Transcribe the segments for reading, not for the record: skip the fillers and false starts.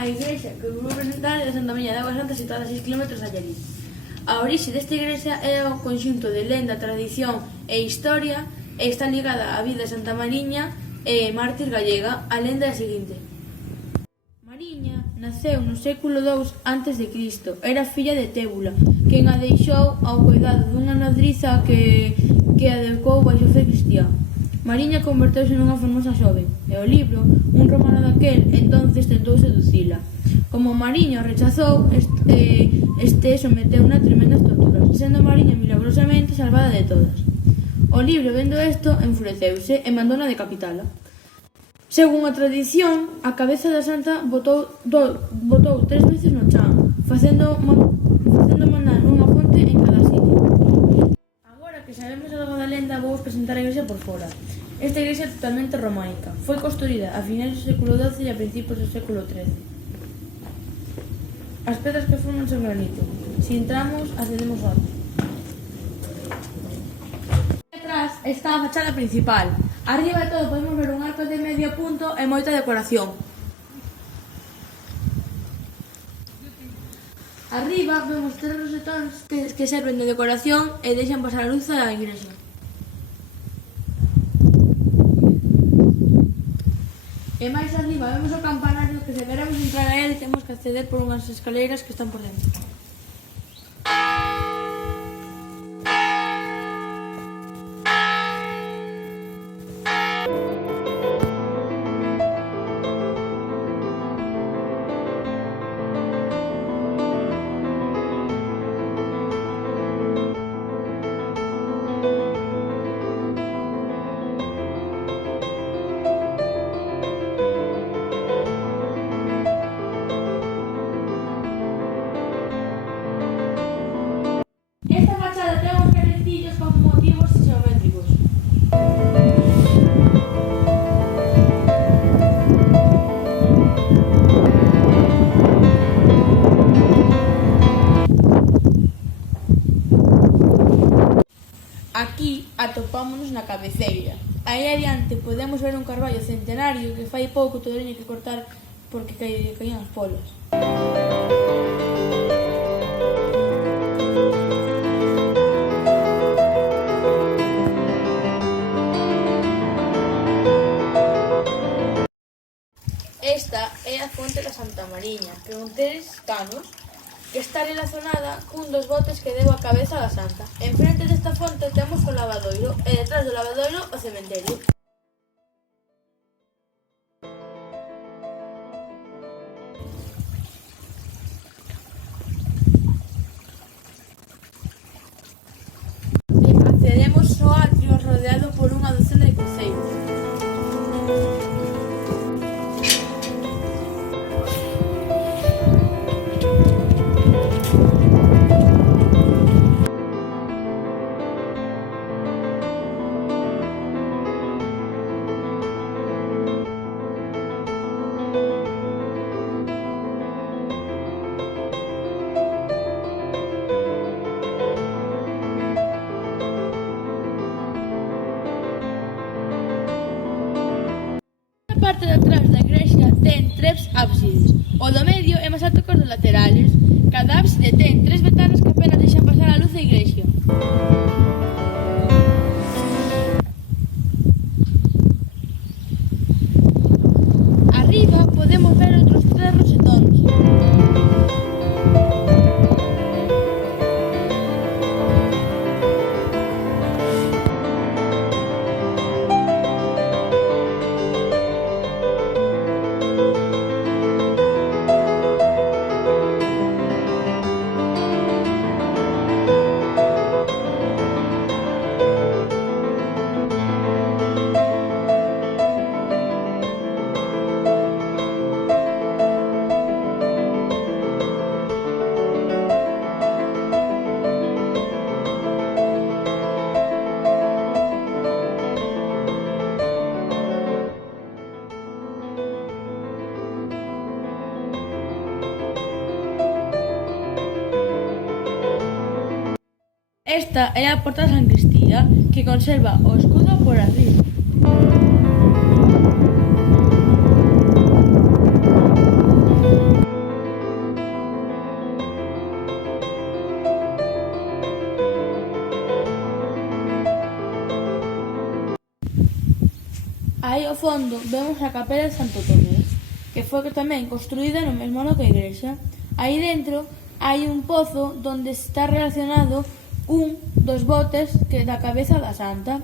a igrexa que vou presentar é de Santa María de Augas Santas, situada a 6 km de Allariz. A orixe desta igrexa é o conxunto de lenda, tradición e historia e está ligada á vida de Santa Mariña e mártir gallega. A lenda é a seguinte: Mariña naceu no século II a.C. Era filla de Tébula, quen a deixou ao cuidado dunha nodriza que a educou baixo a fe cristiá. Mariña converteuse nunha fermosa xoven, e o libro, un romano daquel, entonces tentou seducila. Como Mariña o rechazou, este someteuna a tremendas torturas, sendo Mariña milagrosamente salvada de todas. O libro, vendo isto, enfureceuse e mandou a decapitala. Según a tradición, a cabeza da santa botou 3 veces no chan, facendo mandar unha fonte en cada sitio. Agora que sabemos algo da lenda, vou presentar a igrexa por fora. Esta igrexa é totalmente romaica. Foi construída a finais do século XII e a principios do século XIII. As pedras que forman son granito. Si entramos, accedemos ao atrio. Atrás está a fachada principal. Arriba de todo podemos ver un arco de medio punto e moita decoración. Arriba vemos 3 rosetóns que serven de decoración e deixan pasar a luz da igrexa. E máis arriba vemos o campanario que se queremos entrar a él temos que acceder por unhas escaleiras que están por dentro. Esta fachada ten uns caretillos con motivos xeométricos. Aquí atopámonos na cabeceira. Aí adiante podemos ver un carballo centenario que fai pouco tuveron que cortar porque caían as polas. Esta é a fonte da Santa Mariña, que con 3 canos, que está relacionada cun dos botes que deu a cabeza da santa. En frente desta fonte temos o lavadoiro e detrás do lavadoiro o cementerio. Accedemos ao atrio rodeado por unha docena de cruceiros. A parte de atrás da igrexa ten 3 ábsides. O do medio é máis alto que os dos laterales. Cada ábside ten 3 ventanas que apenas deixan pasar a luz da igrexa. Arriba podemos ver outros 3 rosetóns. Esta é a porta da sancristía, que conserva o escudo por arriba. Aí ao fondo vemos a capela de Santo Tomé, que foi tamén construída no mesmo ano que a igrexa. Aí dentro hai un pozo donde está relacionado un dos botes que da cabeza da santa.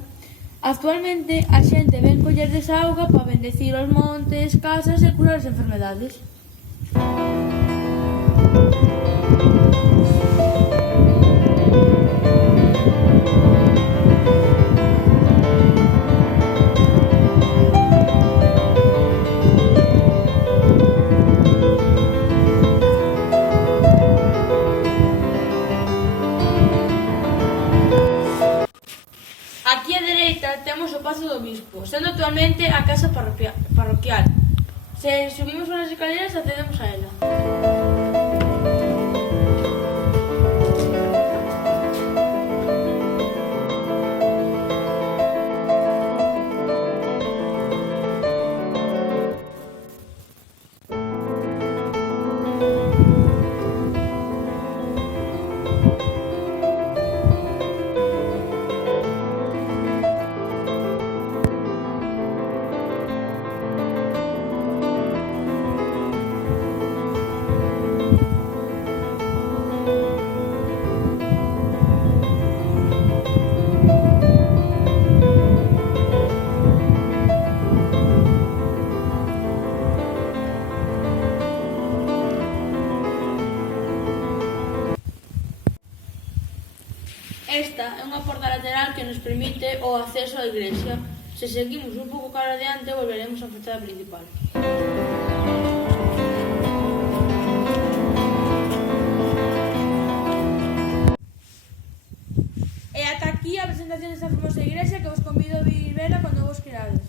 Actualmente a xente ven coller desa auga para bendecir os montes, casas e curar as enfermedades. Aquí á dereita temos o Pazo do Bispo, sendo actualmente a casa parroquial. Se subimos polas escaleras accedemos a ela. Esta é unha porta lateral que nos permite o acceso á igrexa. Se seguimos un pouco cara adiante, volveremos á fachada principal. E ata aquí a presentación desta fermosa igrexa que vos convido a vir vela cando vos querades.